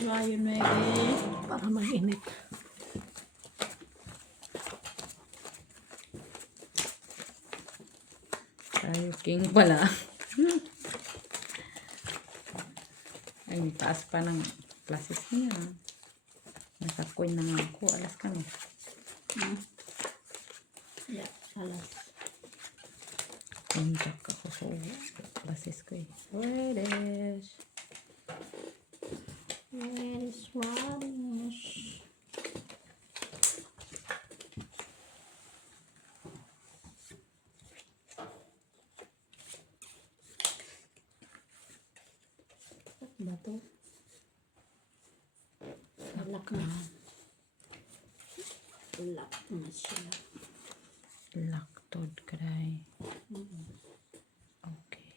Ayun na eh. Para mag-init. Tayo king pala. Ay, taas pa ng classes niya. Naka-coin na nga ako. Alas kami. Yeah, alas. Contact ako sa classes ko eh. Swedish. Where is Swedish? Ba to? Lock na. Lock na siya. Laktod kray. Okay.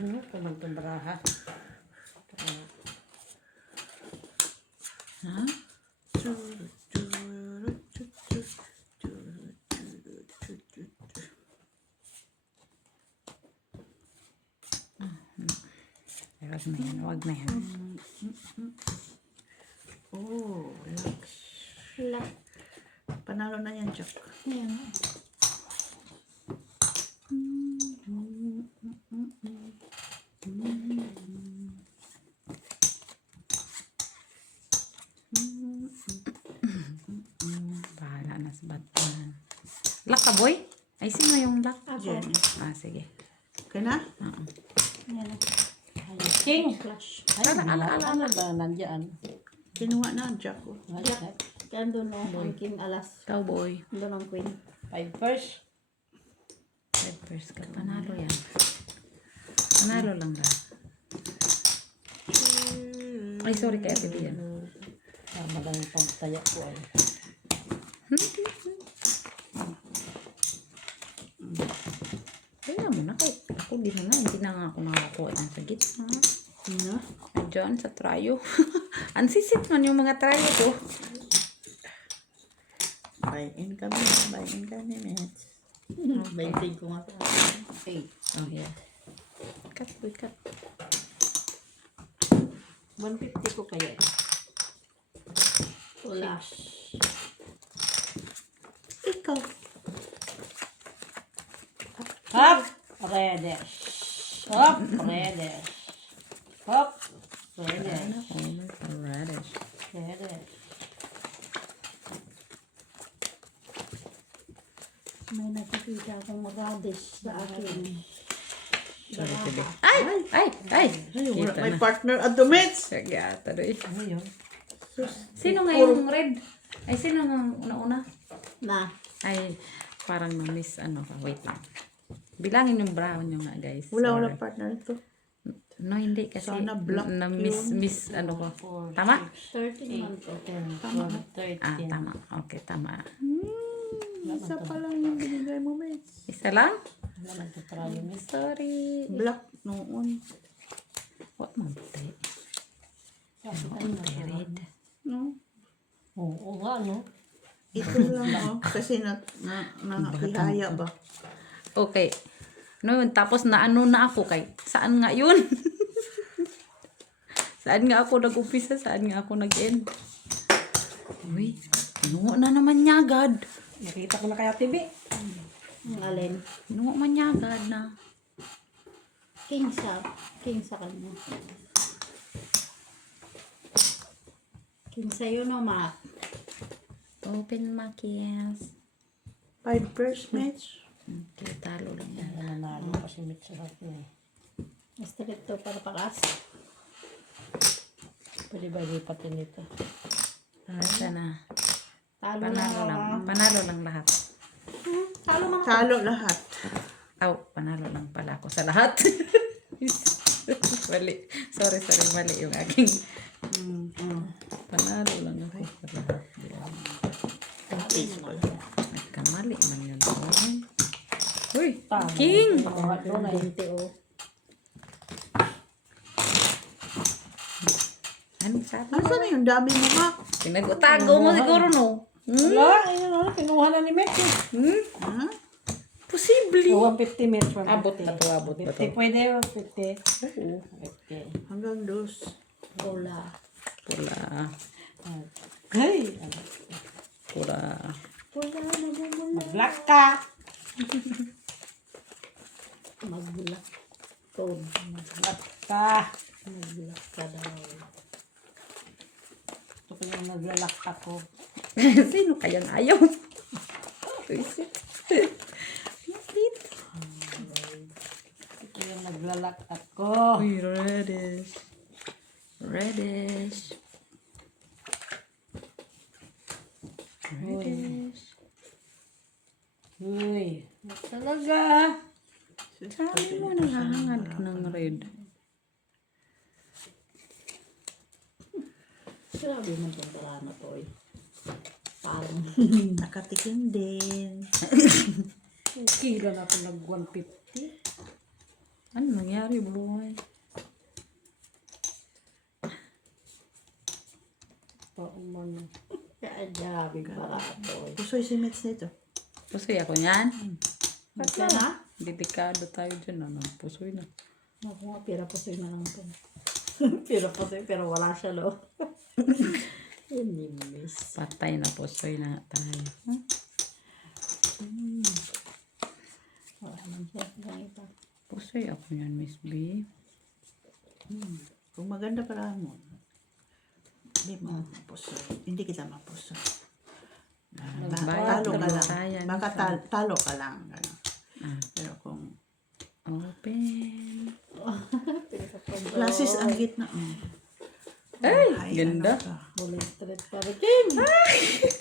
Ano? Kumagtumbraha. Ha? Wag na yan, wag na yan. Oh, laks. Lock. Panalo na yan, Jack. Ayan. Bahala na sa Batman. Lock ka, boy? Ay, sino yung lock? Ako. Jenny. Ah, sige. Okay na? Oo. Ayan. King. Flash. Ay, ano ba nandiyan? Kinuha na, Jack. Oh. Kaya doon no, ang king alas. Cowboy. Doon ang queen. 5 first. Red first ka. Panalo yan. Panalo lang ba? Ay, sorry kay Ate Bian. Tama lang yung pagtaya ko ay. Kaya mo na kay ako din na. Hindi na nga ako nakakuha ng sa gitna. Ano? Diyan sa trayo. Ang sisit man yung mga trayo ko. Buy in kami. Buy in kami, mates. 20 ko nga ito. 8. Oh, yeah. Cut, boy, cut. 150 ko kaya. Flash. Ikaw. Hop! Reddish. Hop! Reddish. Hop! Reddish. Oh, my radish. Reddish. May nakikita akong radish sa akin. Sorry, Tibi. Ay! Ay! Ay! Ay, wala. Kita May na. partner at the mates. Sige, ata doy. Ano yun? Sino nga yung red? Ay, sino nga nauna? Na. Ay, parang na-miss ano ka. Wait lang. Bilangin yung brown nyo nga, guys. Wala Sorry. partner ito. No, hindi kasi Sana black na-miss ano ko. Tama? 13 man to. 10, 12, 13. Ah, tama. Okay, tama. Isa pa lang yung binigay mo, mates. Isa lang? Ano man ito trayo mo? Sorry. Black noon. What monte? Monte red. No? Oo nga, no? Ito lang, oh. Kasi nakakihaya ba? Okay. No, yun. Tapos naano na ako kay. Saan nga yun? Saan nga ako nag-umpisa? Saan nga ako nag-end? Uy, nungo na naman niya agad. Nakita ko na kaya TV. Ang alin. Nungo man niya agad na. King sa kanya. King sa'yo no, ma. Open makis. 5 first mates. Okay, talo lang yan. Nanalo kasi mix sa akin eh. Basta dito para pakas. Pwede ba lipatin dito? Basta na. Talo Panalo lang. Panalo lang lahat. Talo man ako. Talo lahat. Aw, panalo lang pala ako sa lahat. Mali. Sorry, mali yung aking. Panalo lang ako sa lahat. Nagkamali man yun. Uy, Tama. king! Ito na eh. 20 oh. Ano sabi? Ano na yung dami mo, ha? Pinag-utago mo siguro, no? Wala, ayun na, kinuha na ni Mitch. Ha? Posible. 150 Mitch. 150. Abot ba to? Abot ba to? 50 pwede, 150. Oo. 50. Hanggang dos. Bola. Pula. Ay, Pula. Bola na bola. mag-black ka. Magbulak. Toad. Mag-black ka. Magbulak ka daw. Ito ko yung naglalak ako. Sino kayang ayaw? Visit. Ito yung naglalak ako. Uy, reddish. Reddish. Reddish. Uy. Talaga. Sabi mo, nangangad ka ng red. Grabe man itong tara na to eh. Parang Nakatikim din. Kilo na ako nag-150. Ano nangyari, boy? Pauman. kaya grabe para to eh. Pusoy si Mitch nito. Pusoy ako niyan. Kaya na? Delikado tayo dyan. Ano? Pusoy na. Ako nga, pira-pusoy na lang ito. Pira-pusoy, pero wala siya lo. Hindi miss. Patay na pusoy na tayo. Wala naman siya. Ganito. Pusoy ako niyan, Miss B. Kung maganda para mo, hindi mo mapusoy. Hindi kita mapusoy. Bayad Talo ka lang. kamatayan. Baka talo ka lang. Gano'n. Ah, Pero kung open. classes ang gitna. Ay, ganda. Bully street pa rin. Kim!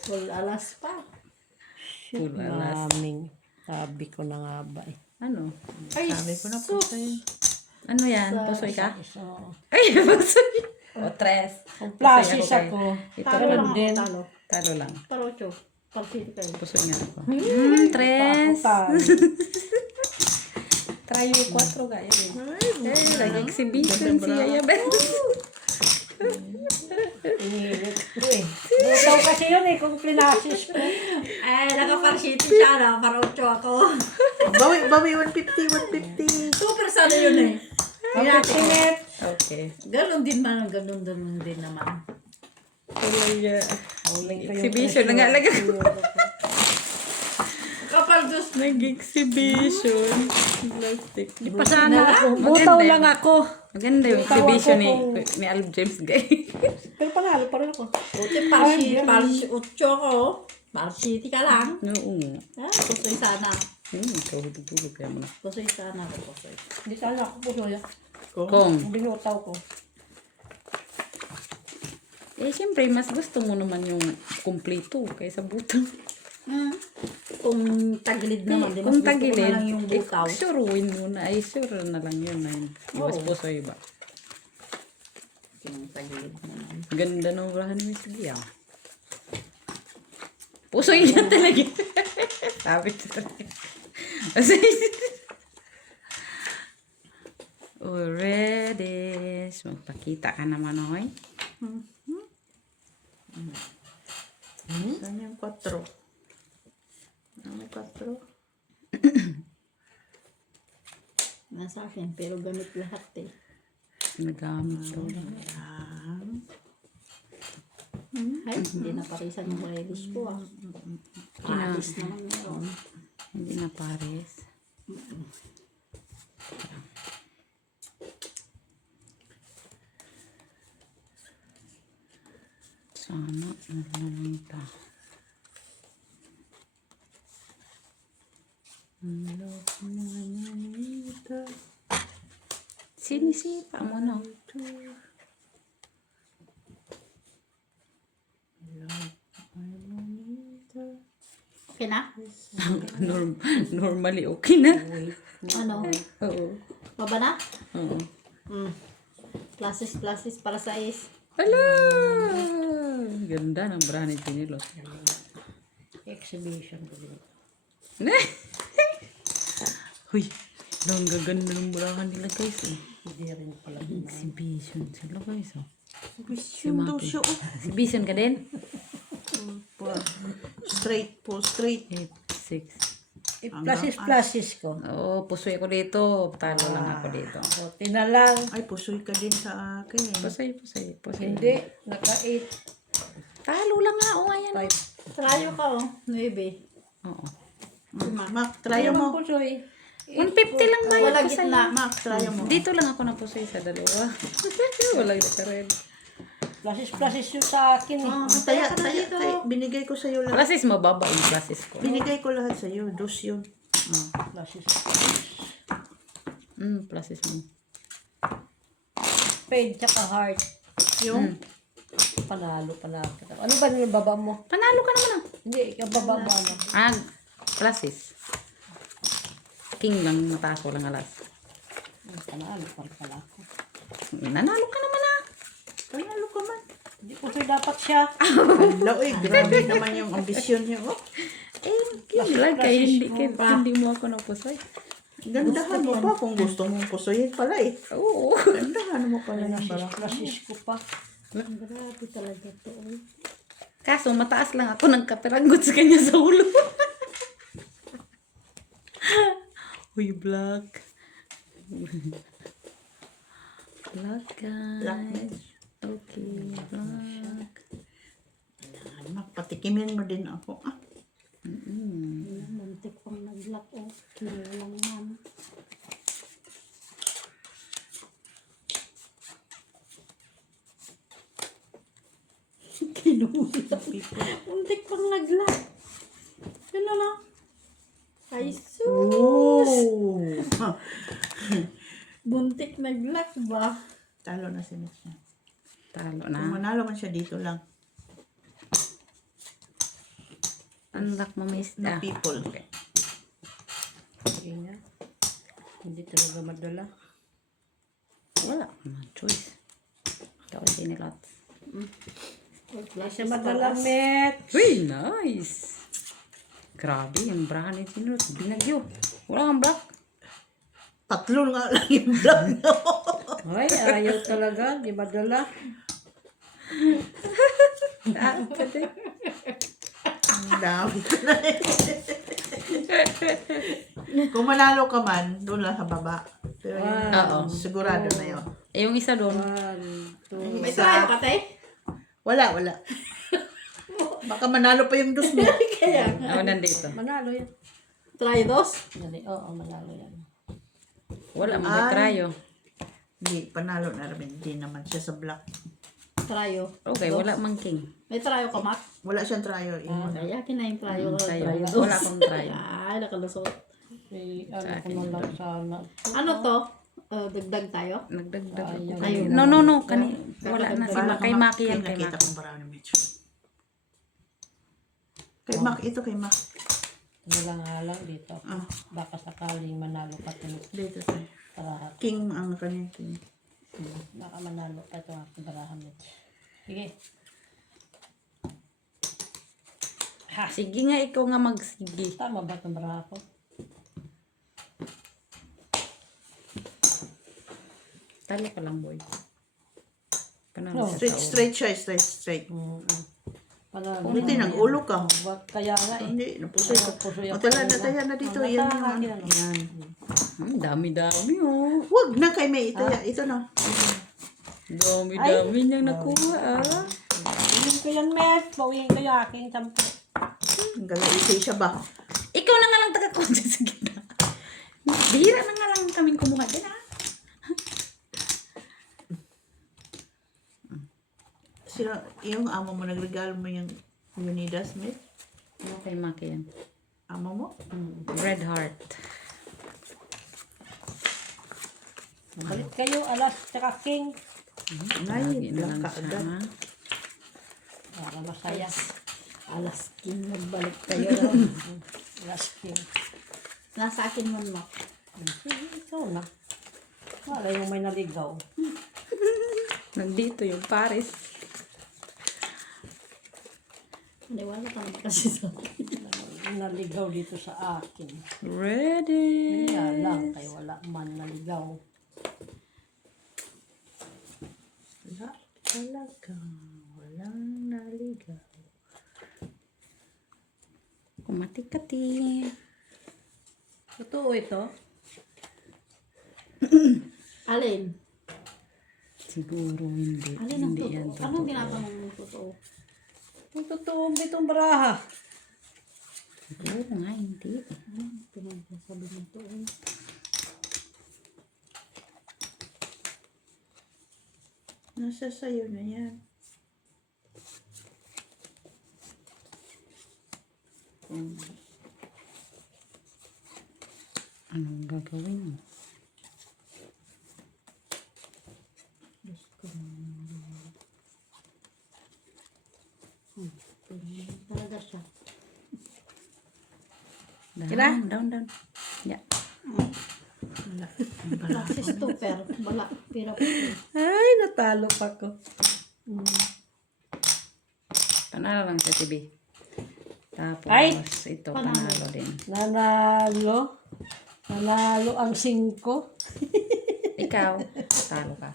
Full alas pa. Full alas. Daming. Sabi ko na nga ba eh. Ano? Ay, Sabi ko na pusoy. Ano yan? Pusoy ka? So, Ay, pusoy. O, tres. kung Pusoy flashes kay- ako. Ito talo rin lang din. ako, talo. Talo lang. Talo, cho. Parsit kayo. Pusoy nga ako. Tres. Try yung 4 gaya rin. Eh, nag-exhibition si Yaya Ben. Inilit ko eh. Butaw kasi yun eh, kung flashes ko. Eh, nakaparsiti siya na. Parocho ako. Bawi 150. Super sana yun eh. Pagkasinit. Okay. Ganon din man. Ganon din naman. Talaga. Exhibition na nga lang. Kapal dos. Nag-exhibition. Plastic. Ipasana ako. Butaw lang ako. Maganda yung Tawa exhibition ko ni Alv James Gay. Pero panalo pa rin ako. Buti parsiti ko. Parsiti ka lang. Oo. Ah, pusoy sana. Ikaw tulog kaya mo na. Pusoy sana ako, pusoy. Hindi sana ako po soya. Kung. Binutaw ko. Eh, siyempre, mas gusto mo naman yung kumpleto kaysa butang. Kung tagilid naman, di mas Kung gusto ko na tagilid, lang yung butaw. sure win muna. Ay, sure na lang yun. Iwas Oo. pusoy ba? Kung tagilid naman. Ganda ng urahan ni Miss Gia. Pusoy yan talaga. Sabi ko talaga. Oh, reddish. Magpakita ka naman, oy. Saan yung 4? May 4? Nasa akin, pero gamit lahat eh. Nagamit to. Ay, hindi na parisan yung reddish ko ah. Paris naman meron. Hindi na pares. Sana nalalita. Sinisipa mo na. Okay na? Normally okay na. Ano? Oo. Baba na? Oo. Classes para sa is. Ala! Ganda ng bra ni Pinilo. Exhibition ko din. Huy, ang gaganda ng brahan nila guys. Eh. Hindi rin pala. Exhibition sila guys. Oh. Yung daw siya. Exhibition ka din? Straight po, straight. 8, 6. Plasis ko. Oo, pusoy ako dito. Talo lang ako dito. Buti na lang. Ay, pusoy ka din sa akin. Pusoy. Hindi, naka-8. Talo lang nga. O, ayan. Trayo ka oh. 9. Oo. Mac, try mo. Pusoy. 150 lang bayad Wala ko sa'yo. gitna. Mac, try mo. Dito lang ako na pusoy sa dalawa. Walang nakared. Plasis yung sa akin eh. Taya, binigay ko sa'yo lahat. Klasis, mababa yung klasis ko. Binigay ko lahat sa'yo. Dos yun. Plasis. Klasis mo. Spade tsaka heart. Yung, Panalo. Ano ba yung baba mo? Panalo ka naman ah. Hindi, yung baba mo ano? Klasis. King lang, mataas, walang alas. Panalo pa pala ako. Nanalo ka naman ah. panalo ka man. Hindi pusoy dapat siya. Hala, grabe naman yung ambisyon niya. Oh. King lang, kaya hindi mo ako napusoy. Gandahan mo pa kung gusto mong pusoyin pala eh. Oo. Gandahan mo pala yung barang. Plasis ko pa. Grabe talaga to. Kaso, mataas lang ako ng kaperanggot sa kanya sa ulo. Uy, black. Black guys. Blackness. Okay, black. Mac, patikimin mo din ako. Ah. Muntik pang nag-lock oh. Kinulang man. Muntik pang nag-lock. Yun na. Ay sus. Oh. Buntik nag-lock ba? Talo na si Miss niya. Talo Kung na. manalo man siya dito lang. Unlock mo, miss. Na people. Okay. Sige nga. Hindi talaga madala. Wala naman choice. Ikaw ay sinilat. Hindi siya madala, Met. Uy, nice. Grabe, yung brahan ni sinunod. Binagyo. Wala kang black. Tatlo nga lang yung vlog na mo. Ay, ayaw talaga. Di madala. Ang dami ko na eh. Kung manalo ka man, doon lang sa baba. Pero yun, Oo. sigurado na yun. Eh, yung isa doon. 1, 2. May trayo ka tay? Wala. Baka manalo pa yung dos mo. Kaya Ako nandito. Manalo yan. trayo dos? Dali. Oo, manalo yan. Wala mo may trayo. Hindi, panalo na rin. Hindi naman siya sa black. Trayo. Okay, wala mang king. May trayo ka, Mac? Wala siyang tryo. Ay, akin na yung trayo. Trayo. Trayo dos. Wala akong trayo. Ay, nakalusot. Eh, ano ko na lang sana. Ano to? Dagdag tayo? Nagdagdag ako. Ayun. No. Wala na. Kay Maki yan. Kay Nakita Maki. kong parang ni Mitch. Kay Mac, ito kay Mac. Nalang dito. Ah. Baka sakaling manalo ka ito. Dito tayo. Barahan. King ang kanya king. Baka manalo ka ito. Barahan mo. Sige. Ha! Sige nga, ikaw nga magsige. Tama ba itong barahan ko? Talo ka lang, boy. No. Panalo ka sa ulo. Straight siya, straight. Panalo. Buti ng ulo ka. Kaya nga eh. Hindi, napusoy ka. Pusoy O ako. tala na dito. Yan yung yan. Dami-dami, oh. Huwag na kay may itaya. Ito na. Dami-dami niyang nakuha, ah. Bawiin ko yan, Met. Bawiin ko yung aking tampo. Ang galaisay siya ba? Ikaw na nga lang taga-konti sa gitna. Bihira na nga lang kaming kumuha din, ah. Sino, yung amo mo nagregalo mo yung Unidas, Smith? Ano kay Maki yan? Amo mo? Red heart. Balik kayo, alas, tsaka king. Lagi na Lang lang ka siya, agad. ah. Para masaya. Alas king, nagbalik kayo. Alas, king. Nasa akin man, Mac. Sige, ikaw na. Wala yung may naligaw. Nandito yung Paris. Wala ka naman kasi sa akin. Naligaw dito sa akin. Ready. Kaya lang, kaya wala man naligaw. Wala talaga. Walang naligaw. Matikati. Totoo ito. Alin? Siguro hindi. Alin ang Hindi yan totoo? Anong tinatanong mong totoo? Yung totoo bitong baraha. Siguro nga, hindi. Pinagsasabi mo to eh. Nasa sayo na yan. Anong gagawin mo? Diyos ko naman. Talaga siya. Down. Yeah. Classes to, pero wala. Pira po. Ay, natalo pa ko. Panalo lang sa TV. Tapos, Ay! ito, Panalo. panalo din. Nanalo ang 5. Ikaw, talo ka.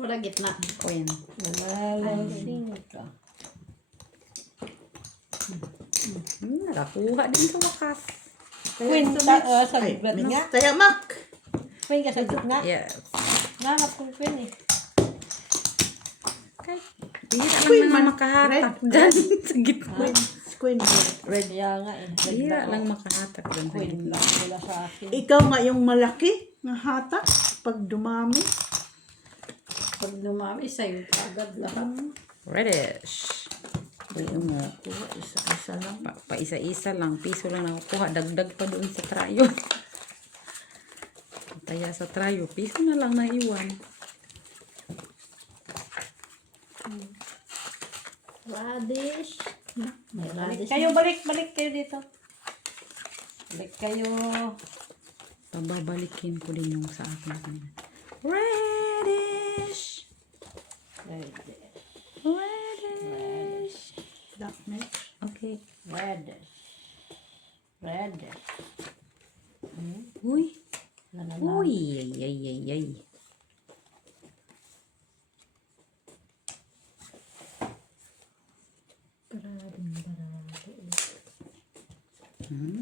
Wala gitna. Queen. Nanalo ang 5. Nakakuha din sa wakas. Queen sa Ay, gitna. minga. Tayo, Mak. Queen ka sa gitna. Yes. Nanap kong queen eh. Okay. Bihira Queen lang man. naman makahatak dyan sa gitna. Queen. Red ya nga eh. Red Bihira na lang ako. makahatak dyan sa Queen gitna. lang wala sa akin. Ikaw nga yung malaki ng hatak pag dumami. Pag lumami, sa'yo agad lahat. Reddish. Uy, mo. Kuha, isa-isa lang. Paisa-isa lang. Piso lang nakukuha. Dagdag pa doon sa trayo. Kaya sa trayo, piso na lang naiwan. Radish. May radish. Balik kayo dito. Balik kayo. Pababalikin ko din yung sa akin kanina. Reddish. Reddish. Black match. Okay. Reddish. Uy. Nananalo. Uy. Ay. Hmm?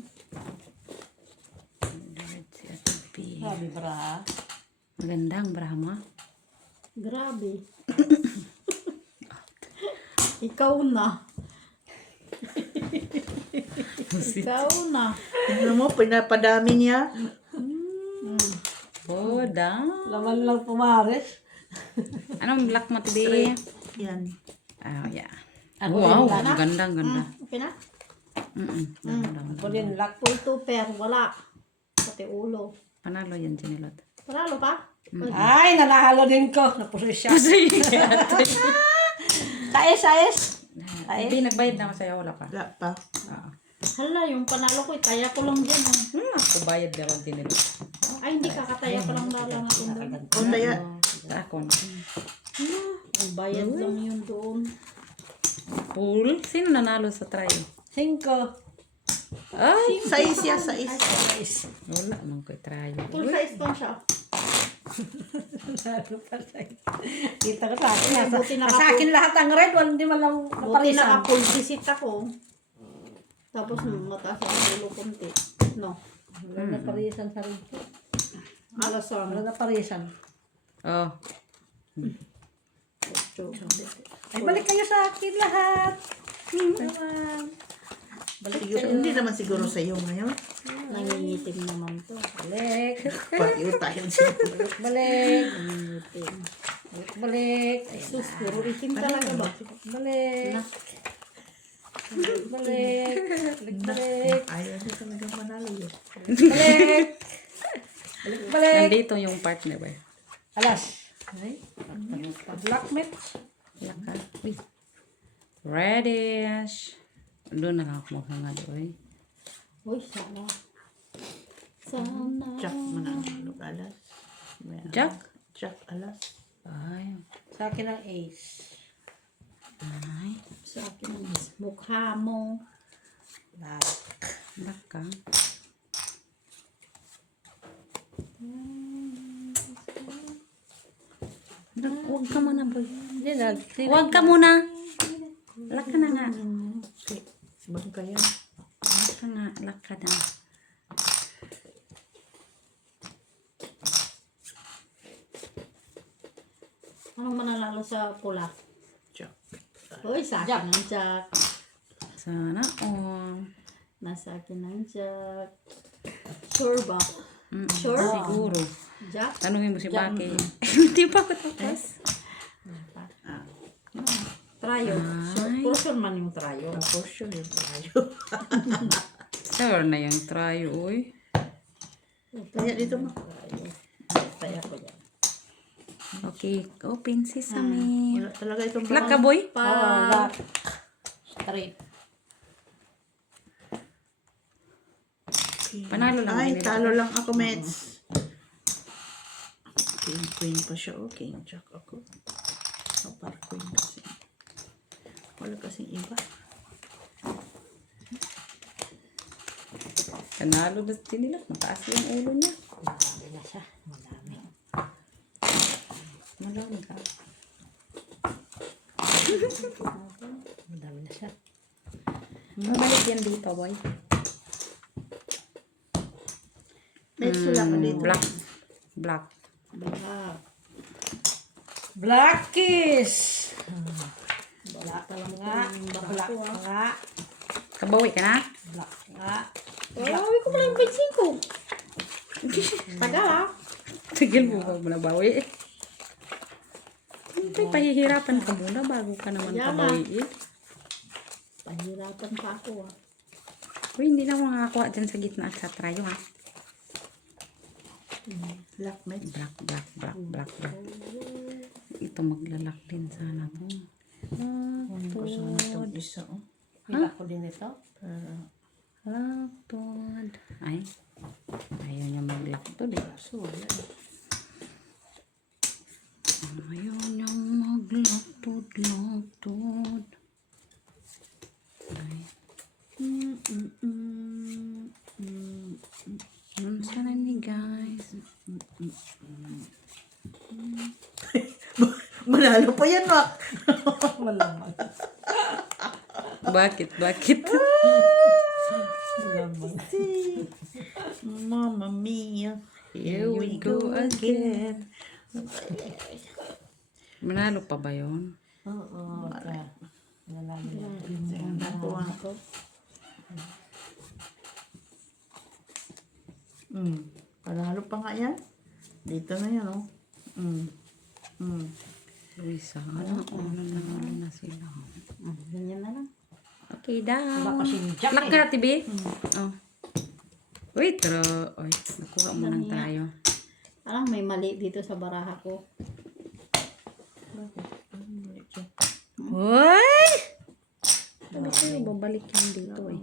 Si Ate P. Sabi baraha. Magandang Brahma. Grabe. Ikaw na. Ikaw na. Tingnan mo, pinapadami niya. Boda. Laman lang pumares. Anong black mo today? Yan. Oh, yeah. Ako Wow, din na? gandang ganda. Okay na? Ako din lock. Full tuper, wala. Pati ulo. Panalo yan, Janilot. Panalo pa? Ay, nanalo din ko. Napusoy siya. Sais. Hindi, nagbayad na ako sa'yo, wala pa. Wala pa. Hala, yung panalo ko, kaya ko lang din. Oh. Ako bayad na ako, Janilot. Ay, hindi kakataya ko lang lang ako doon. O, taya. Sa ako. Ang bayad lang yun doon. Pool? Sino nanalo sa try? 5. Ay! Sais siya, sais. Wala man ko try. Full size pa siya. Kita ko sa akin. Ay, buti Sa akin lahat ang red. Walang di man lang Buti naparisan. naka-full visit ako. Tapos mataas ang ulo konti. No. Walang naparisan sa red. Alasang. Walang naparisan. Oh. Ay, balik kayo sa akin lahat. Naman. Siguro, hindi naman siguro sa iyo ngayon. Nangingitim naman to. Balik. Pati tayo siguro. Balik. Nangingitim. Balik. Sus, puro itim talaga ba? Balik. Balik. Balik. Ayaw niya talaga manalo yun. Balik. Balik. Nandito yung partner ba? Alas. Ay. Black match. Wala ka. Uy. Reddish. Doon na ako maghangad, oy. Uy, sana. Sana. Jack manalo. Alas. Jack? Jack, alas. Ay. Sa akin ang ace. Ay. Sa akin ang mukha mo. Black. Black ka. Huwag ka muna, boy. Hindi na. Huwag ka muna. Wala ka na nga. Si Bangka yan. ka nga, lakad na. Anong mananalo sa pula? Jack. Uy, sa akin ang Jack. Sana all. Nasa akin ang Jack. Sure ba? Sure? Siguro. Jack? Tanungin mo si Baki. Hindi pa ako tapos. Trayo. Sure, Ay. puro sure man yung trayo. Tapos yun yung tayo. Sure na yung try, uy. Kaya dito mo. Trayo. Kaya ko yan. Okay, open sesame. Wala talaga itong Lak ka, boy? Pa. Straight. Panalo lang Ay, din nila. talo lang ako, Mets. King Queen pa siya. Oh, King Jack ako. Oh, para Queen kasi. Wala kasing iba. Panalo din nila. Mataas yung ulo niya. Madami na siya. Madami. Malawin ka. Madami na siya. Mabalik yan dito, boy. Mets, wala ka dito. Black. Black. Black. Blackies! Black ka lang Nga. Black nga. Kabawi ka na? Black nga. Ay, ko pala yung bensin ko. Tagal ah. Tigil mo ba nabawi? Hindi, pahihirapan ka muna bago ka naman Yan kabawiin. Pahirapan pa ako ah. Uy, hindi na ako makakakuha dyan sa gitna at sa trayo, ha? Black, Mets. Black, black, black, black, black. Ito maglalak din sana to. Kunin ko sana itong isa, oh. Hila ko din ito. Laktod. Ay, ayaw niya maglaktod eh. So, wala. Ayaw niya maglaktod, laktod. Ay. Sana ni guys. Manalo pa yan, Mak. Malamang. Bakit? Bakit? Malamang. Mamma mia. Here we go again. Manalo pa ba yun? Oo. Malamang yan. Nakuha ko. Panalo pa nga yan. Dito na yan, oh. Luisa, ano na sila. Ganyan na lang. Okay, down. Wala kasi yung jack Lak eh. ka, tibi. Oh. Wait, pero, oy, nakuha mo ng tayo. Alam, may mali dito sa baraha ko. Hoy! Ano kayo, babalik yan dito eh.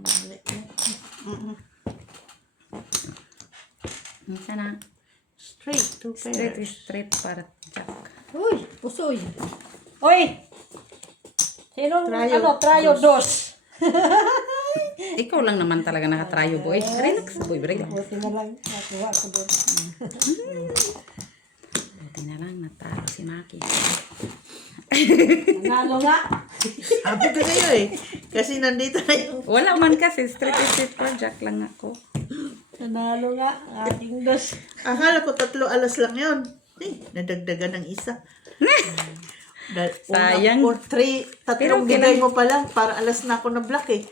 Sana, Straight to straight pairs. is straight para jack. Uy, pusoy. Uy! Sinong Trayo. Trayo dos. Ikaw lang naman talaga nakatrayo, boy. Relax, boy, relax. Buti na lang. Nakuha ko doon. Buti na lang, natalo si Maki. Nanalo nga. Sabi ko sa'yo eh. Kasi nandito na yung... Wala man kasi, straight is straight para jack lang ako. Nanalo nga. Ating dos. Akala ko 3 alas lang yun. Nadagdagan ng isa. Sayang. Or 3, Pero tatlong bigay kailan- mo pa lang para alas na ako na black eh.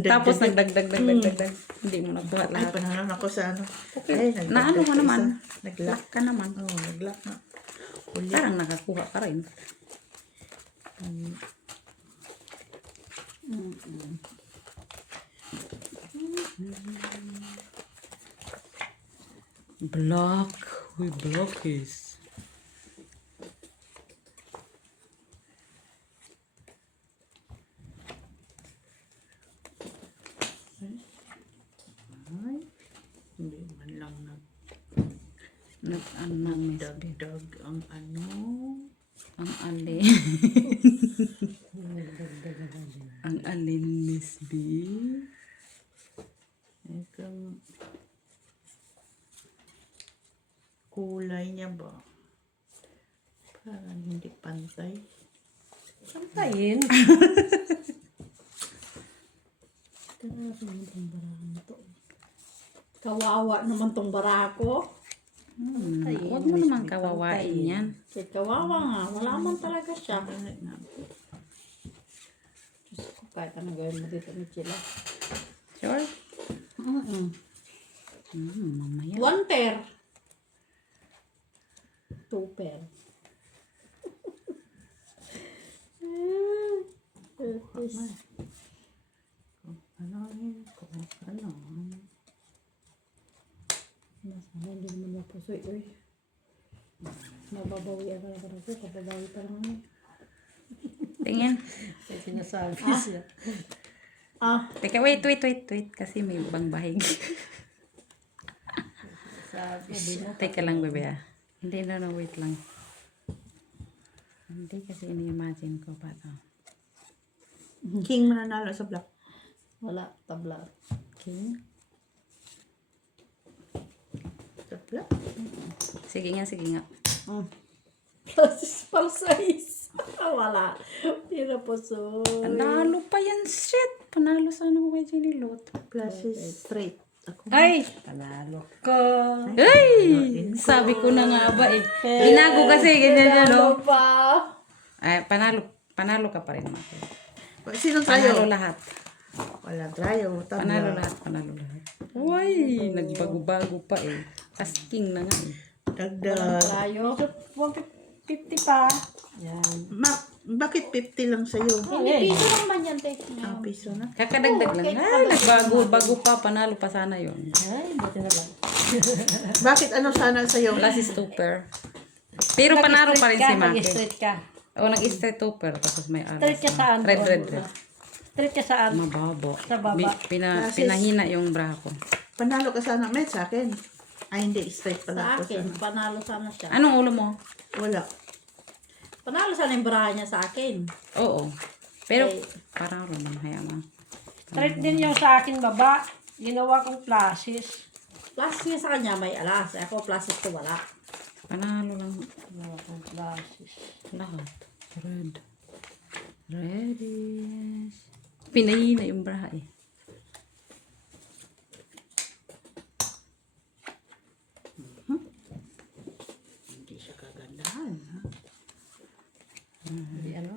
Tapos nagdagdag. Hindi mo nakuha Ay, lahat. pananon ako sa ano. Okay, Ay, naano mo pa naman. isa. Nag-lock. Lock ka naman. Oo, nag-lock na. Uli. Parang nakakuha ka rin. Black. Uy, black is. Ay, hindi man lang Nag-anong Miss B. nagdagdag ang ano. Ang alin. Ang alin, Miss B. Itong kulay niya ba? Parang hindi pantay. Santayin. Kawawa naman tong barako. Huwag mo naman kawawain yan. Kahit kawawa nga, wala man talaga siya. Diyos ko, kahit anong gawin mo dito ni Chila. Sure? Mm-mm. Mamaya. 1 pair. 2 pair. Sana hindi naman mapusoy. Uy. Mababawi ako na ko. Kababawi pa lang ano. Tingin. Sinasabi siya. Teka, wait. Kasi may ibang bahig. Sabi siya. Teka lang, bebe ah. Hindi, no, wait lang. Hindi kasi ini-imagine ko pa to. King mananalo sa black. Wala. Tabla. Okay. Sa black? Sige nga. Plus para size. Wala. Tira po so. Panalo pa yan, shit. Panalo sana ko kay Jenny Lot. Plus is straight. Ako. Ay! Panalo ko. Ay! Sabi ko na nga ba eh. Inago kasi, ganyan Ano no? pa? Ay, panalo ka pa rin natin. Sinong Panalo tayo? lahat. Wala tayo. Panalo lahat. Uy, nagbago-bago pa eh. Asking na nga eh. Dagdag. Tayo. 150 pa. Yan. Bakit 50 lang sa'yo? Hindi piso lang man yan, Tek. Ang piso na. Kakadagdag lang. Ay, nagbago-bago pa. Panalo pa sana yun. Ay, buti na lang. Bakit ano sana sa'yo? Plus is super. Pero panalo pa rin si Maki. Nag-straight ka. O, nag-straight super. Tapos may alas. Straight ka saan? Red. Straight ka saan? Mababa. Sa baba. Pinahina yung bra ko. Panalo ka sana. May sa akin. Ay, hindi. Straight pala Sa ako akin, sana. panalo sana siya. Anong ulo mo? Wala. Panalo sana yung barahan niya sa akin. Oo. Pero, Eh. parang naman, haya mo. Straight din yung sa akin baba. Ginawa kong flashes. Plus niya sa kanya may alas. Ako plus ito wala. Panalo lang. Ginawa kong flashes. Lahat. Red. Reddish. Pinahina yung bra eh. Hindi siya kagandahan. Ha? Hindi ano?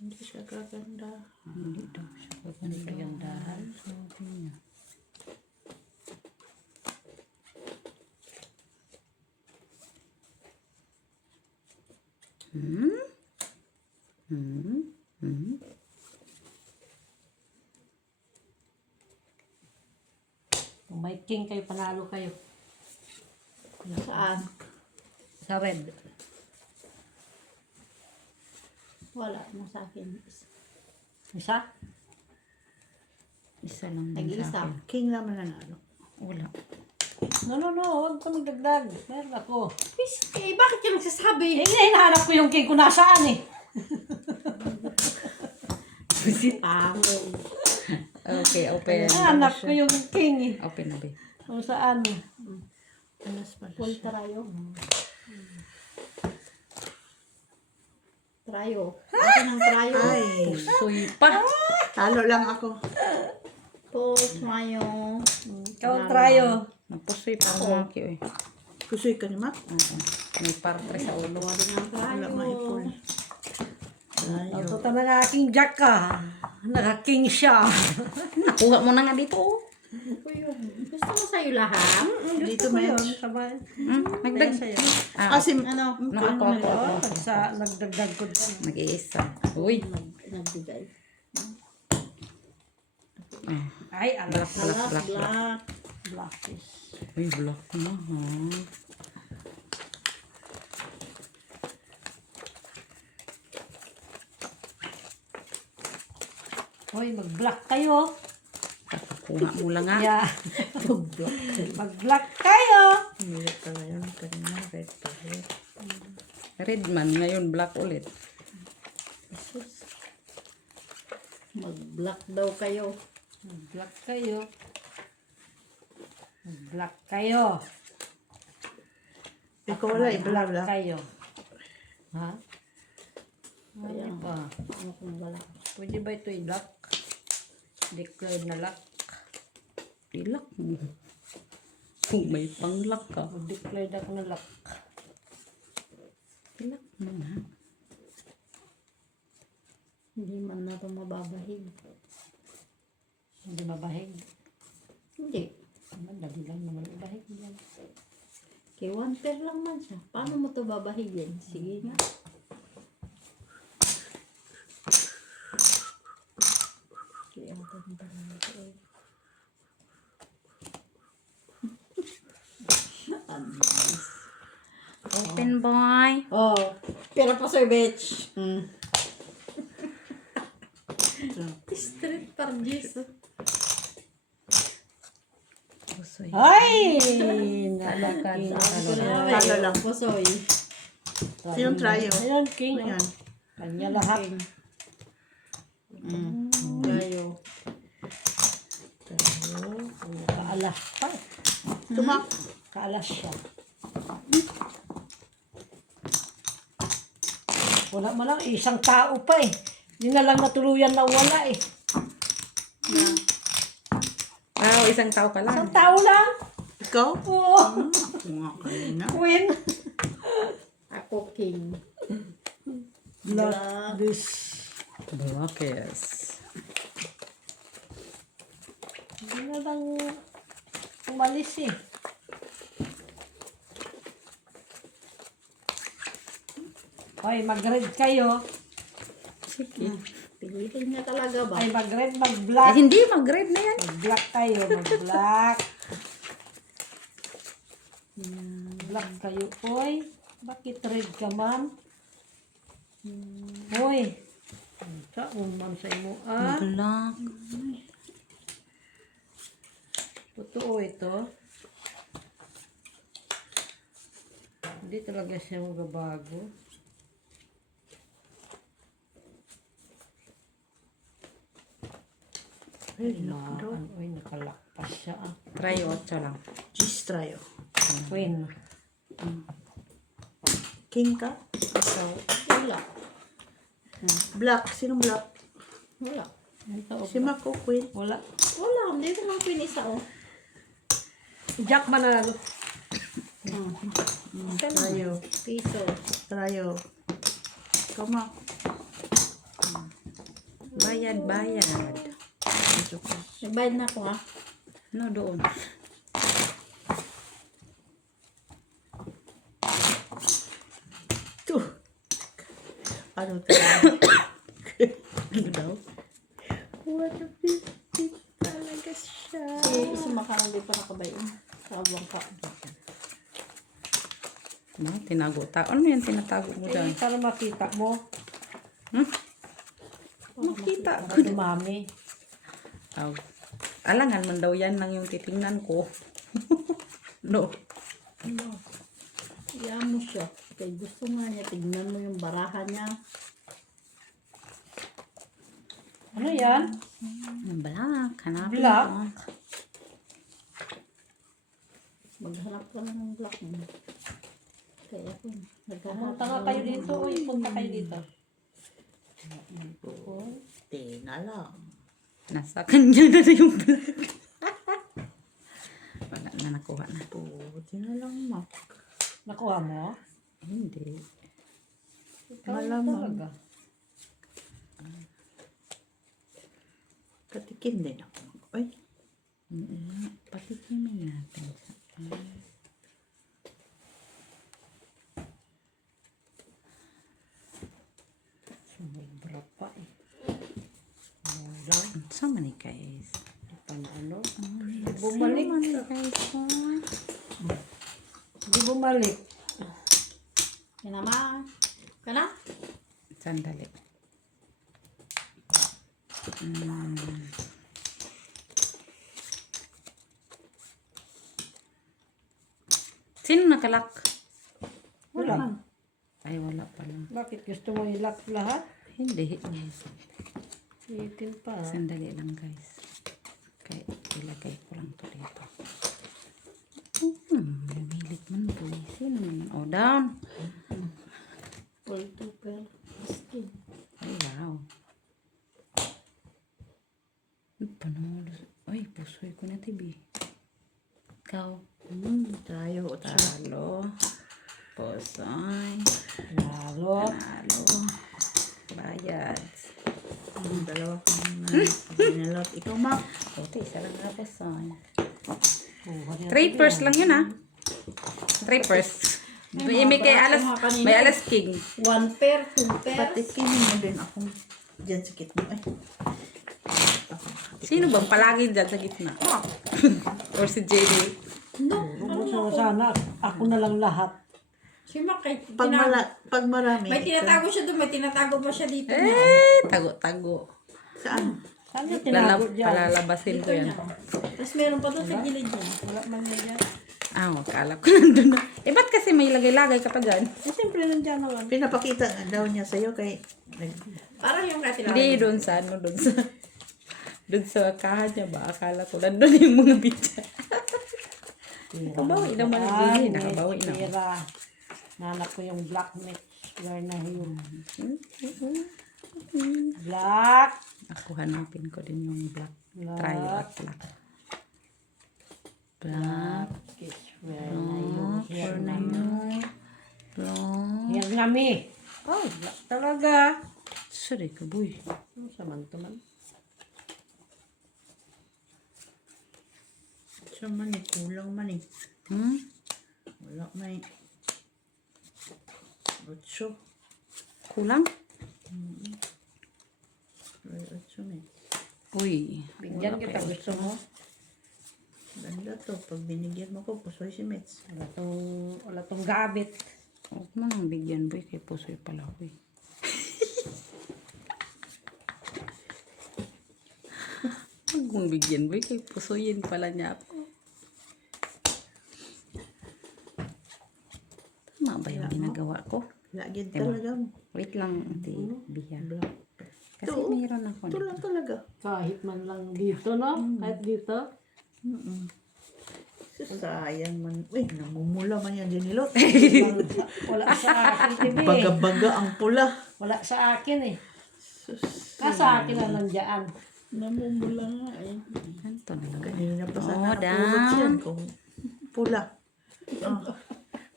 Hindi siya kaganda. Hindi daw siya Hindi kagandahan. Sabi niya. Kung may king kayo, panalo kayo. Saan? Sa red. Wala na sa akin. Isa? Isa lang din sa Nag-iisa. akin. King naman nanalo. Wala. No. Huwag ka magdagdag. Meron ako. Eh, bakit ka nagsasabi? Eh, hinahanap ko yung king ko nasaan eh. Amoy. Okay, open. Hinahanap ko yung king eh. Open na ba? Kung saan eh. Alas pala Full siya. trayo. Trayo. Ako ng trayo. Ay. Pusoy pa. Talo lang ako. Post mayo. Ikaw ang trayo. Pusoy pa ang maki eh. Kusoy ka ni Mac? Oo. May partre sa ulo. Wala ng Wala trayo. maipol. Ang tuta ng aking jack ka. Naka-king siya. Nakuha mo na nga dito. oh. Gusto mo sa'yo lahat? Dito Gusto ko may... yun. Sabay. Nagdag. Sa'yo. Kasi Ano? Ako. Oo, nagdagdag ko dyan. Nag-iisa. Uy. Nagbigay. Ay, alas. Black. Blackish. Uy, block na ha. Hoy, mag-black kayo. Kakakuha mo lang nga. Yeah. Mag-black kayo. umilit ka ngayon. Kanina red pa rin. Red man, ngayon black ulit. Mag-black daw kayo. Mag-black kayo. Mag-black kayo. Ikaw wala, Mag-black ibala. kayo. Ha? Kaya Ano pa? ano kung wala. Pwede ba ito i-lock? Declared na lock. Ilak mo. Kung may panglak ka. Mag-deploy ako ng lock. Ilak mo na. Hindi man na ito mababahig. Hindi mabahig. Hindi. Madali lang naman ibahig yan. Kay one pair lang man siya. Paano mo ito babahigin? Sige nga. Kaya ito yung parang ito eh. Open boy. Oh, pera pa sir, bitch. Street parjis. Pusoy. Ay! Talaga. Talo lang. Pusoy. Sinong tryo? Ayan, king. Ayan. Kanya lahat. Gayo. Kaalas pa. Tumak. Kaalas siya. Wala mo lang, isang tao pa eh. Hindi na lang natuluyan na wala eh. Wow, isang tao ka lang. Isang tao lang. Ikaw? Oo. Ako nga kanina. Queen. Ako king. Blood. This. Blockies. Hindi na lang umalis eh. Hoy, mag-red kayo. Sige. Pilitin niya talaga ba? Ay, mag-red, Eh, mag-black. hindi, mag-red na yan. Mag-black kayo, mag-black. Black kayo, hoy. Bakit red ka, ma'am? Hoy. Saan man sa imo, ah? Black. Totoo ito. Hindi talaga siya magbabago. Ay, ay, nakalakpas siya, ah. Try 8 lang. Cheese tryo. Queen. King ka? Ikaw. Wala. Black. Sinong black? Wala. Ito. Si Mako Queen. Wala. Wala. Hindi ko lang pinisa oh. Jack manalo. Tryo. Piso. Tryo. Kama. Bayad. Nagbayad na ako ha. No, doon. Tuh. Ano tayo? Ano daw? What a biscuit talaga siya. Si Makarang di pa nakabayin. Sabang ka. No, tinago. Ano yan tinatago mo Eh, dyan? para makita mo. Makita Para ko. dumami. Oh. Alangan man daw yan lang yung titingnan ko. No. Iyan mo siya. Kaya gusto nga niya. Tignan mo yung baraha niya. Ano yan? Black. Hanapin Black? mo. Maghanap ka na ng black mo. Kaya ako. Naghanap. Punta nga kayo dito. Uy, punta kayo dito. Tina lang. Nasa kanya na yung black. Wala na, nakuha na. Buti na lang, Mak. Nakuha mo? Hindi. Ikaw Malamang. talaga. Katikim din ako. Ay, Patikimin natin. Sumubra pa eh. Wala. So many guys. Pang ano? Bumalik. Bumalik. Guys, Di bumalik. Yan naman. Ka na? sandali. Sino nakalak? Wala. Ay, wala pala. Bakit gusto mo ilak lahat? Hindi. Itin pa. Sandali lang guys. Okay, ilagay ko lang to dito. Namilit man po. Sino man? Oh, down. Full tupper. Skin. Ay, wow. Panalo. Ay, pusoy ko na tibi. Ikaw. Tayo. Talo. Pusoy. Lalo. Talo. Bayad. Dalawa ko na. Binalot. Ikaw, ma. Buti, isa lang na pusoy. Kuha niya 3 purse lang yun ah. 3 purse. May kay alas, may alas king. 1 pair, 2 pairs. Patikin mo din ako. Diyan sa kitmo. Ay. Sino bang palagi dyan sa gitna? Or si JD? Gusto mo sana, ako na lang lahat. Si Mac, Pag marami. may tinatago siya doon, may tinatago pa siya dito. Tago-tago. Saan? Saan yung tinago dyan? Palalabasin ko yan. Tapos meron pa doon sa gilid niya. Wala man na dyan. Ah, akala ko nandun na. Eh, ba't kasi may lagay-lagay ka pa dyan? Eh, siyempre nandyan na lang. Pinapakita nga daw niya sa'yo kay... Parang yung katinago. Hindi, doon sa ano, doon sa kahan niya ba? Akala ko nandun yung mga bitya. Nakabawi naman ang bili. Nakabawi naman. Tira. Nanap ko yung black mix. Where na yun? Black. Ako hanapin ko din yung black. Black. Trio at black. Black. Is where na yun? Here na yun. Black. Here nga mi. Oh, black talaga. Sorry ka, boy. Ano sa man to man? Siya man eh. Kulang man eh. Wala man eh. 8. Kulang? Ay, 8 na eh. Uy. Bigyan kita gusto mo. Ganda to. Pag binigyan mo ko, pusoy si Mets. Wala tong gabit. Huwag mo nang bigyan, boy. Kay pusoy pala ko eh. Huwag mong bigyan, boy. Kay pusoyin pala niya ako. Tama ba yung ginagawa ko? Lagyan Diba? talaga mo. Wait lang, ate. Biya. Black. Kasi Ito, mayroon ako. Ito lang talaga. Kahit man lang dito, no? Kahit dito. Sayang man. Uy, namumula man yan dinilot. Wala sa akin, tibi. Baga-baga ang pula. Wala sa akin eh. Sus. Nasa akin na nandiyan. Namumula nga eh. Ganito na lang. Kanina pa sana Oh, napulot damn. yan kung pula. Oh.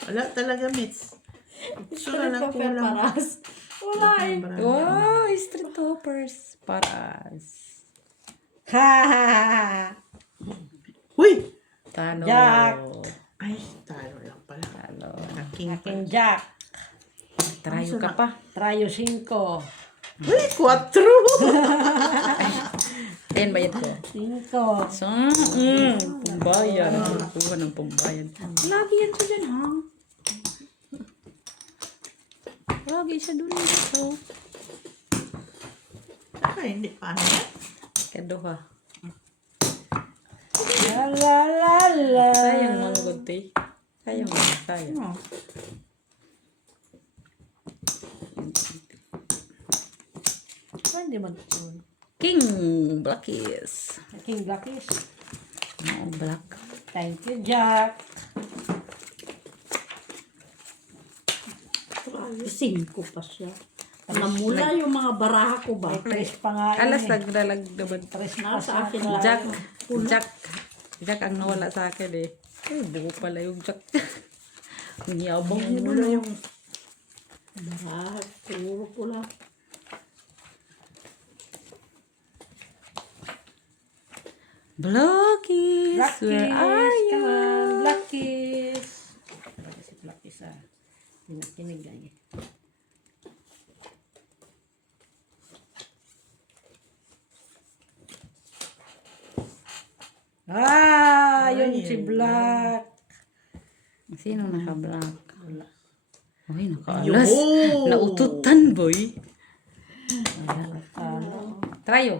Wala talaga, Mits. Sura lang Paper kulang. paras. Wala eh. Wow, street toppers. Paras. Ha ha ha. Huy! Talo. Jack. Ay, talo lang pala. Talo. Aking Aking Jack. Tarayo ka pa. Trayo 5. Huy, 4! 10 bayad ko. 5. So, pambayan. Kuha ng pambayan. Lagi yan siya dyan, ha? Lagi siya dun dito. Ay, hindi. Paano yan? Kaduha. La la la la. Sayang manggod, te. Sayang. Oh. Pwede man ito. King Blackies. Aking Black is. Oo, black. Thank you, Jack. 5 pa siya. Namula yung mga baraha ko ba? May 3 pa nga Alas yun eh. nagdalag naman. 3 pa Nasa sa akin akin. lang. Jack ang nawala sa akin eh. Ay, buo pala yung Jack. Ang yabang mo Wala na yung... Baraha, puro pula. Blackies, where are Blackies, you? come on, Blackies. Talaga si Blackies ah. Pinakinig lang eh. Yun Ay, si yun. Black. Sino naka-black? Wala. Uy, nakaalas. Yo! Naututan, boy. Ano? Tryo.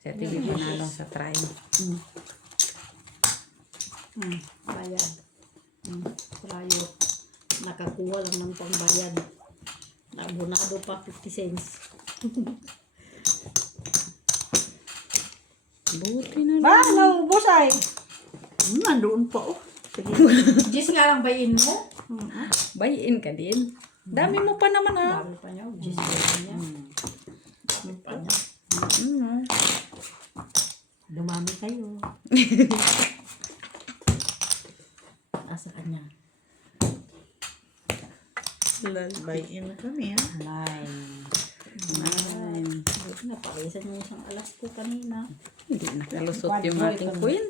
Si Ate Bibi panalo sa tryo. Bayad. Tayo. Nakakuha lang ng pangbayad. Abonado pa 50 cents. Buti na lang. Ba, naubos ay. Nandoon pa oh. Sige. Gis nga lang bayin mo. Bayin ka din. Dami mo pa naman ha. Dami pa niya. Gis nga lang niya. Dami pa niya. Dumami kayo. Buy-in na kami, ha? 9. Napalisan yung isang alas ko kanina. Hindi nakalusot yung ating queen.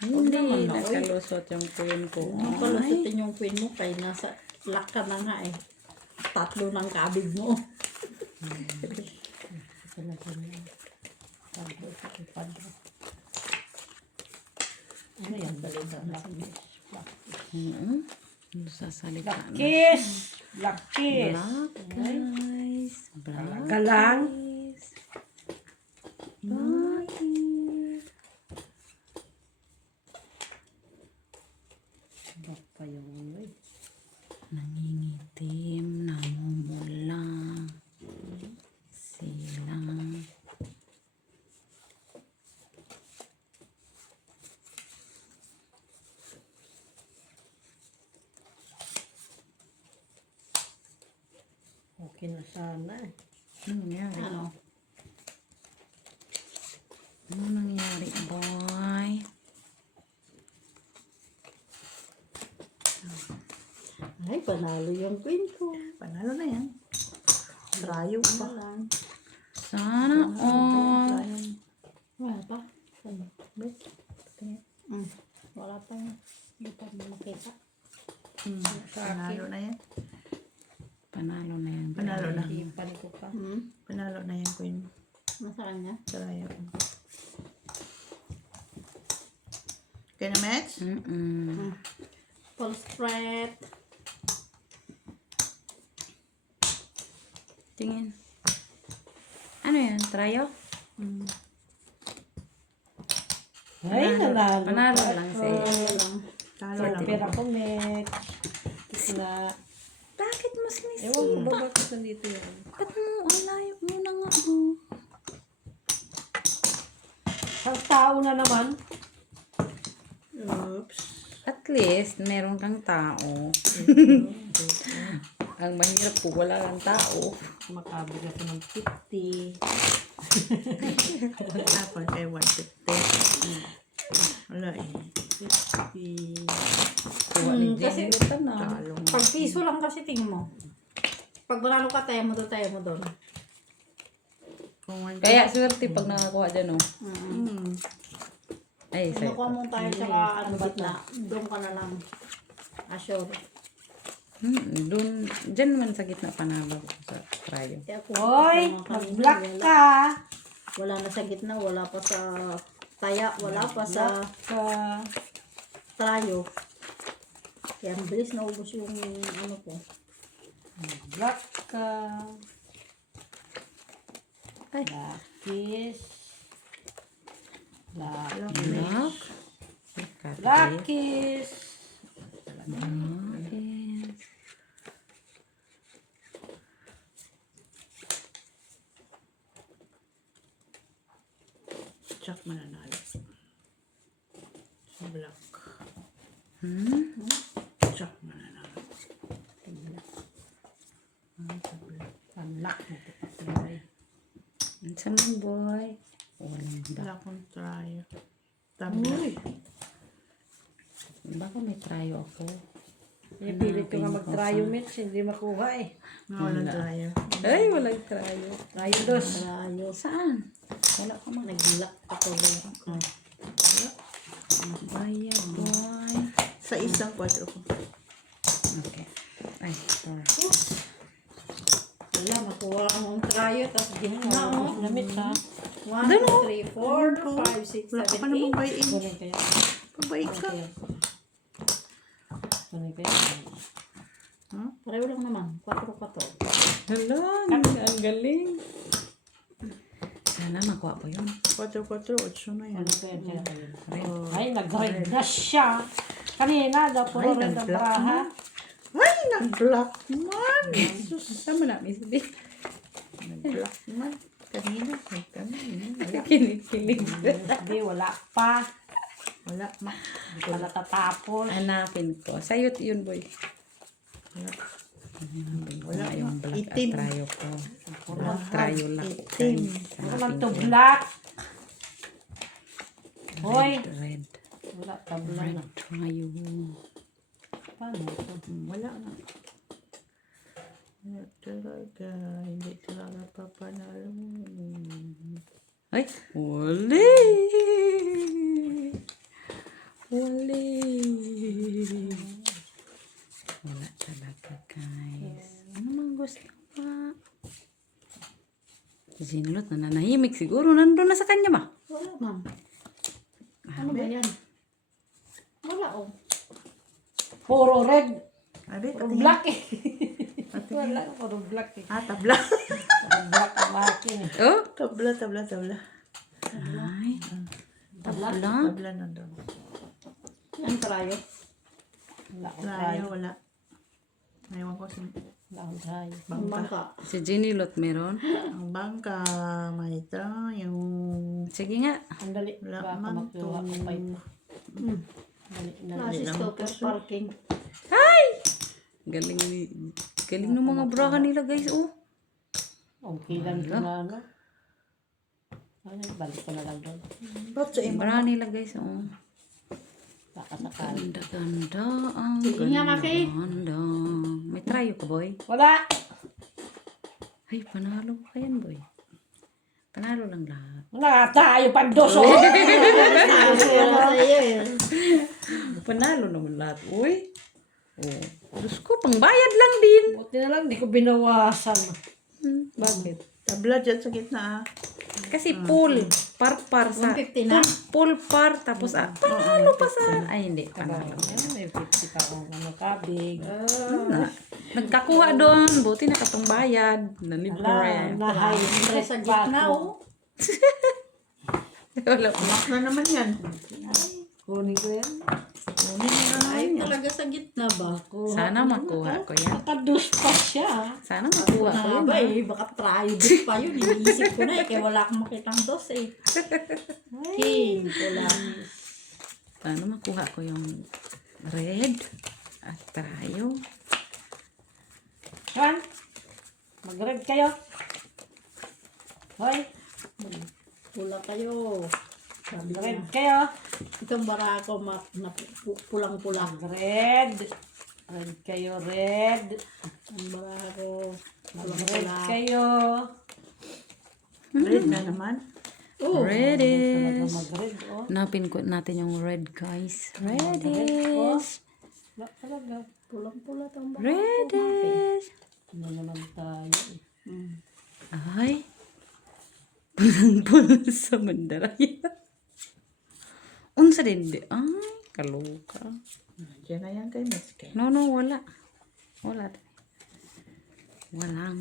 Hindi nakalusot yung queen ko. Ang palusutin yung queen mo kay nasa lock ka na nga eh. 3 ng kabig mo. Ano yan? Balita na Sasalita na. Kiss! Black kiss! Black eyes. Black Galang. eyes. Black eyes. pa yung Nangingitim, namumula. Sila. Okay na sana eh. Ano nangyari? ano? Ano nangyari, boy? Ay, panalo yung queen ko. Panalo na yan. Trayo pa. Ano lang. Sana all. Wala pa. Ano? Wala pa. Hindi pa makita. Panalo na yan. Panalo na yan. Panalo na. Ipan ko pa. Panalo na yan, Queen. Nasa kanya? Trayo. Okay na, Mets? Full spread. Tingin. Ano yan? Trayo? Ay, nanalo. Panalo lang siya. Ano lang. Talo lang. Pera ko, Met. Na, Bakit mo sinisip? ewan ko ba bakit nandito yan? Ba't mo? Ang layo mo na nga. Oh. Ang tao na naman. Oops. At least, meron kang tao. Ang mahirap po, wala kang tao. Makabig ako ng 50. Tapos ay 150. Wala eh. Kuha ni Kasi- Jenny ito na. Talong. Pag piso lang kasi tingin mo. Pag manalo ka, tayo mo doon. Kung 150. Kaya swerte pag nakakuha dyan, oh. Ay, sa'yo. Nakuha mo tayo tsaka ano ba't na. Doon ka na lang. Assure. Doon, dyan man sa gitna panalo ko sa trayo. Kaya kung Hoy, kung kanina, nag-black ka. Wala na sa gitna, wala pa sa taya, wala pa sa Ka. trayo. Kaya ang bilis naubos yung ano ko. Black ka. Ay. Black kiss. Black. Black. Black kiss. Jack mananalo. Sa black. Jack mananalo. Anak mo ito kasi. Ang samang boy. Walang Wala black. akong trayo. Tabla. Baka may trayo ako. Pipilit ko nga mag-tryo mitch, hindi makuha eh. Walang trayo. Ay, walang trayo. Tryo dos. Trayo. Saan? Wala ka man. Nag-black ako ba? Bayad boy. Sa isang 4 ko. Okay. Ay, sorry. Wala, makuha akong trayo. Tapos gitna mo. Lamit ha. 1, 2, 3, 4, 5, 6, Wala ka 7, namang 8. buy-in. Kunin kaya. Pabay ka. Kunin kaya. Pareho lang naman. 4 ka to. Hello, ang galing. Sana makuha po yun. 4, 8 na yan. Kunin kaya. Ay, nag-red na siya. Kanina daw puro red ang nag-black braha. Ay, nag-black man. Sama na, Miss B. Nag-black man. Kanina. Wala. Kinikilig. Hindi, wala pa. Wala. Ma. Hindi pa natatapos. Hanapin ko. Sa'yo yun, boy. Wala. Hanapin ko Wala nga yung pa. black Itim. at trayo ko. Trayo lang. Itim. Ano man Hanapin to ko. black? Hoy. Red. Wala tabla Red na. trayo. Paano ito? Wala na. Wala talaga. Hindi talaga papanalo. Ay, wali! Wali! Wala talaga, guys. Ano mang gusto pa? Si Ginalot na nanahimik siguro. Nandun na sa kanya ba? Wala, ma'am. Ano ba yan? Wala, oh. Puro red. Abi, Puro patingin. black eh. Wala, puro black eh. Tabla. Puro black ang makin eh. Oh? Tabla. Ay, Tabla? Tabla na daw. Yan, trayo. Wala akong Wala, tayo. wala. Ayaw ko sa Wala akong tayo. Ang bangka. si Ginalot meron. ang bangka. May tayo. Sige nga. Ang dali. Wala Baka man makuha ko pa ito. Hmm. Dali na. Nasa stopper parking. Galing ng mga braha nila, guys. Oh. Okay lang ito na ano. Ay, balik ko na lang doon. Ba't sa imo? Braha nila, guys. Oh. Baka sakali. Ganda, ang Sige nga, Maki. ganda. May trayo ka, boy? Wala! Ay, panalo ka yan, boy. Panalo lang lahat. Wala tayo pandoso! Wala sa iyo, eh. Panalo naman lahat, uy. Oh. Diyos ko, pangbayad lang din. Buti na lang, di ko binawasan. Bakit? Tabla dyan sa gitna ah. Kasi pool. Par sa... 150 na? Pool par. Tapos, panalo pa sa... Ay, hindi. Panalo. May 50 pa akong ano, kabig. Nagkakuha doon. Buti nakapangbayad. Nalibre Wala, yan. nahay. Tres sa gitna, oh. Wala pa. Mak na naman yan. Kunin ko yan. Ay, talaga sa gitna ba? Sana makuha ko yan. Nakadus pa siya. Sana makuha ko Nga yan. ba eh, baka try dos pa yun. Iniisip ko na eh, kaya wala akong makitang dos eh. King, pula. Sana makuha ko yung red at tayo. Saan? Mag-red kayo. Hoy, Pula kayo. Sabi ko red na. kayo. Itong barako na pulang-pula. Red. Red kayo, red. Ang barako. Red Pulang-pula. kayo. Red na naman. Oh, Red Talaga is. mag-red, oh. Napin ko natin yung red, guys. Red is. Wala talaga. pulang-pula itong barako. Red is. Ano naman tayo eh. Ay. Pulang-pula sa mandaraya. Unsa din di. Ay, kaluka. Diyan na yan kay Miss Ken. No, wala. Wala. Walang.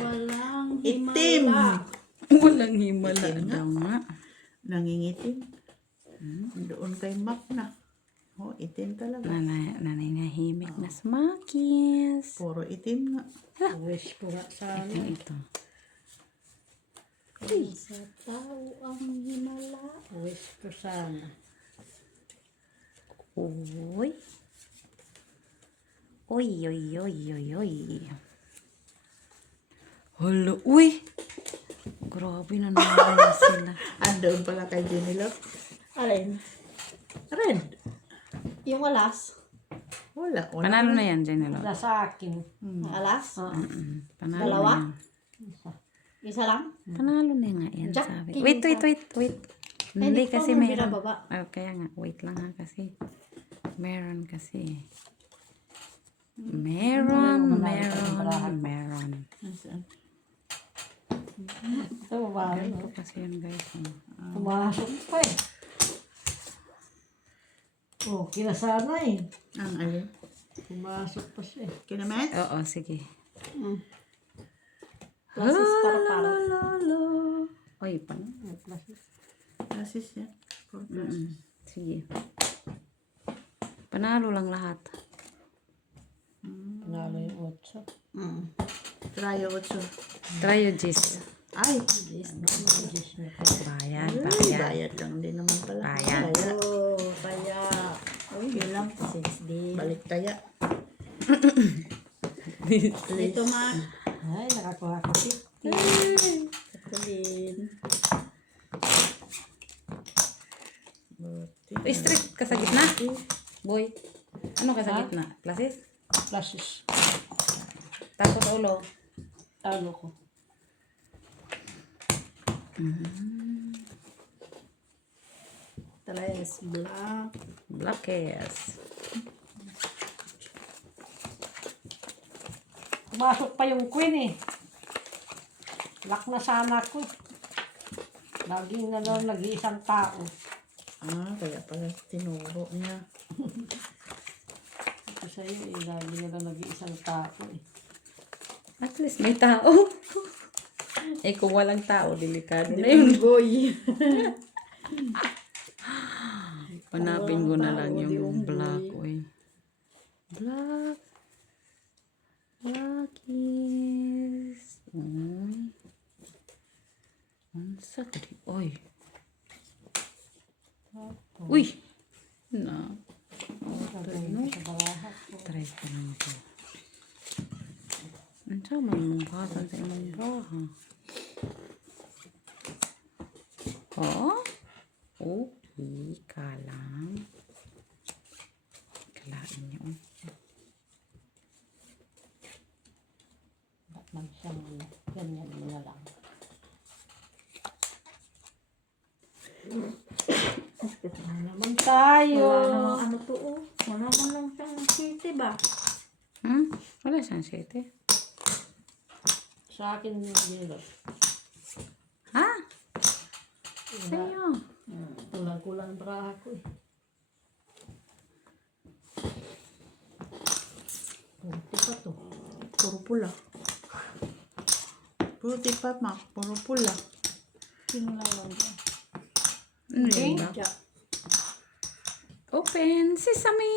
Walang Itim. himala. Walang himala daw nga. Nangingitim. Doon kay Mac na. Oh, itim talaga. Naningahimik na smakis. Puro itim nga. Wish ko nga sana. Ito. Sa tao ang himala. Wish ko sana. Uy. Uy. Hala, uy. Grabe na naman na sila. Andun pala kay Jenny Love. Alin? Red. Yung alas. Wala. Panalo na yan, Janelo. Wala sa akin. Alas? Panalo Dalawa? na yan. Isa lang? Panalo na nga yan, Jack, sabi. king Wait. Ay, Hindi di ko kasi mo meron. binababa. Oh, kaya nga, wait lang ha kasi. Meron kasi. Meron. Nasaan? Ito, babae. Ganito kasi yun, guys. Pumasok pa eh. Oh, kinasana eh. Ang alin? Pumasok pa siya eh. Kinamet? Oo, sige. Classes para. Oy, paano? Classes yan. Sige. Panalo lang lahat. Panalo yung 8. Tryo 8. Try yung Jis. Ay. Bayad. Bayad lang din naman pala. Bayad. Oh, kaya. Okay lang. 6 din. Balik kaya. Dito ma. Ay, nakakuha ko 50. Ito din. Buti. Strict ka sa gitna. Boy. Ano ka sa Ha? gitna? Plasis? Plasis. Tapos ulo. Ano ko? Tres black. Blackes. Pumasok pa yung queen eh. Lock na sana ko. Laging na lang nag-iisang tao. Kaya pala tinuro niya. Ito sa'yo eh, lagi na lang nag-iisang tao eh. At least may tao. Eh kung walang tao, delikado na yun. Boy. Hanapin ko na Walang lang tao, di yung unggoy. black. Uy. Black. Blackies. Uy. Unsa ko di? Uy. Uy. Na. Gagawin ko sa barahat ko. Try ko lang ito. Unsa may mong kasan sa imong braha? Oh? Okay. Kalang. Kalain niyo. Ba't man siyang ganyan mo na lang. Ano naman tayo? Wala namang ano to oh. Wala man lang siyang city ba? Wala siyang sete. Sa akin yun. Ha? Sa'yo. Kulang-kulang braha ko eh. Puti pa to. Puro pula. Puro tipat, ma. Puro pula. Sino lang lang dyan? Ano yun ba? Jack. Open sesame.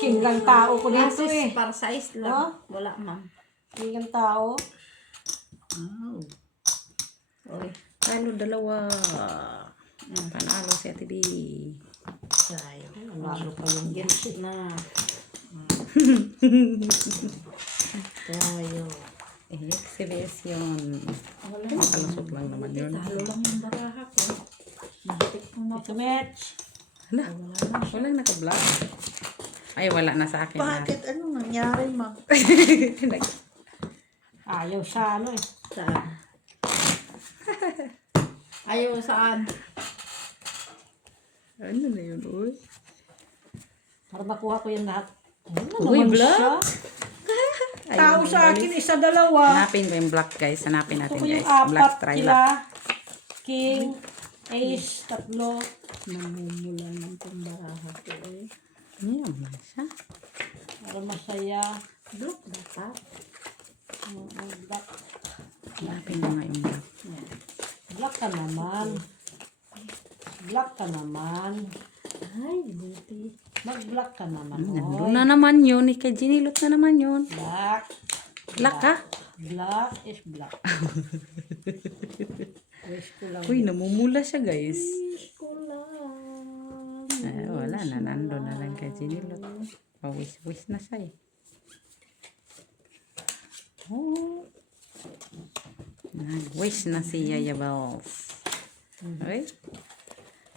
King lang tao ko dito eh. Para size lang. Wala man. King lang tao. Oh. Oy. Talo dalawa. Panalo si Ate B. Tayo. Lalo pa yung Get na. Tayo. Exhibition. Wala. Makalusot lang naman yun. Talo lang yung baraha ko. Nahitik ko na. Ito, Mitch. Hala, walang naka-vlog. Ay, wala na sa akin. Bakit? Ano nangyari, ma? Ayaw siya ano eh. Saan? Ayaw saan? Ano na yun, uy? Para makuha ko yung lahat. Ano Uy, naman black? siya? Tao sa akin, isa, dalawa. Hanapin ko yung black, guys. Hanapin Gusto natin, ko yung guys. Black apat try sila. black. King, ace, tatlo. Namumula ng itong baraha ko eh. Ano naman siya? Para masaya. Black dapat. Black. Hanapin ko nga yung black. Black ka naman. Black ka naman. Ay, buti. Mag-black ka naman. Nandun Oy. na naman yun. Kay Ginilot na naman yun. Black. Black ka? Black is black. Wish ko lang. Uy, namumula siya, guys. Wish ko lang. Ay, wala na. Nandun na lang kay Ginilot. Wish na siya eh. Oh. Nag-wish na si Yaya Bells. Okay?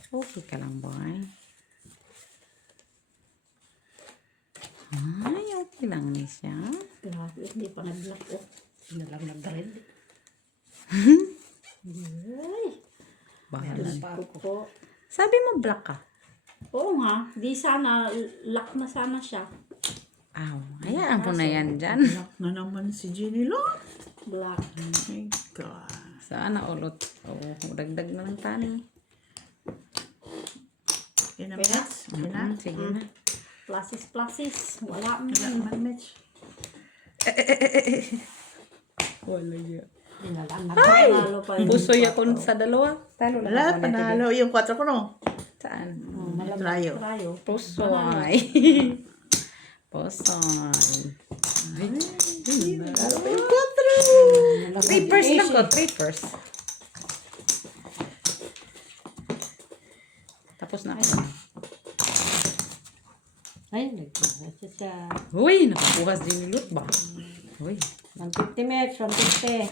Okay ka lang, boy. Ay, okay lang ni siya. Grabe, hindi pa nag-black oh. Hindi na lang nag-red. Ay, Bahala. gusto ko. Sabi mo black ka. Oo nga, di sana, lock na sana siya. Aw, hayaan ko na yan dyan. Black na naman si Jenny Lo. Black. Oh my God. Sana ulot. Oh, dagdag na lang tani. Yan na, Mitch. Yan na. Sige na. Plasis. Wala Wala man. naman, Mitch. Wala yan. Hindi na lang Panalo pa yun. Pusoy ako sa dalawa. Talo lang Wala, ako na panalo. Yung 4 ko, no? Saan? Trayo. Tayo. Pusoy. Pusoy. Ay, Panalo pa yung 4. trippers lang ko. Trippers. Tapos na ako. Ay, nag-red siya. Uy, nakakuha din ni Lut ba? Uy. 150 Mitch, 150.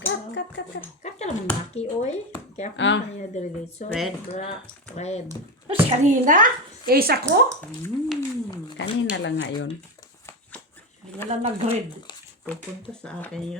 Cut. Cut ka naman, Maki, oy. Kaya ako Ah. kanina diretso. Red. Red. Tapos kanina, ace ako. Kanina lang nga yun. Hindi na lang nag-red. Pupunta sa akin yun.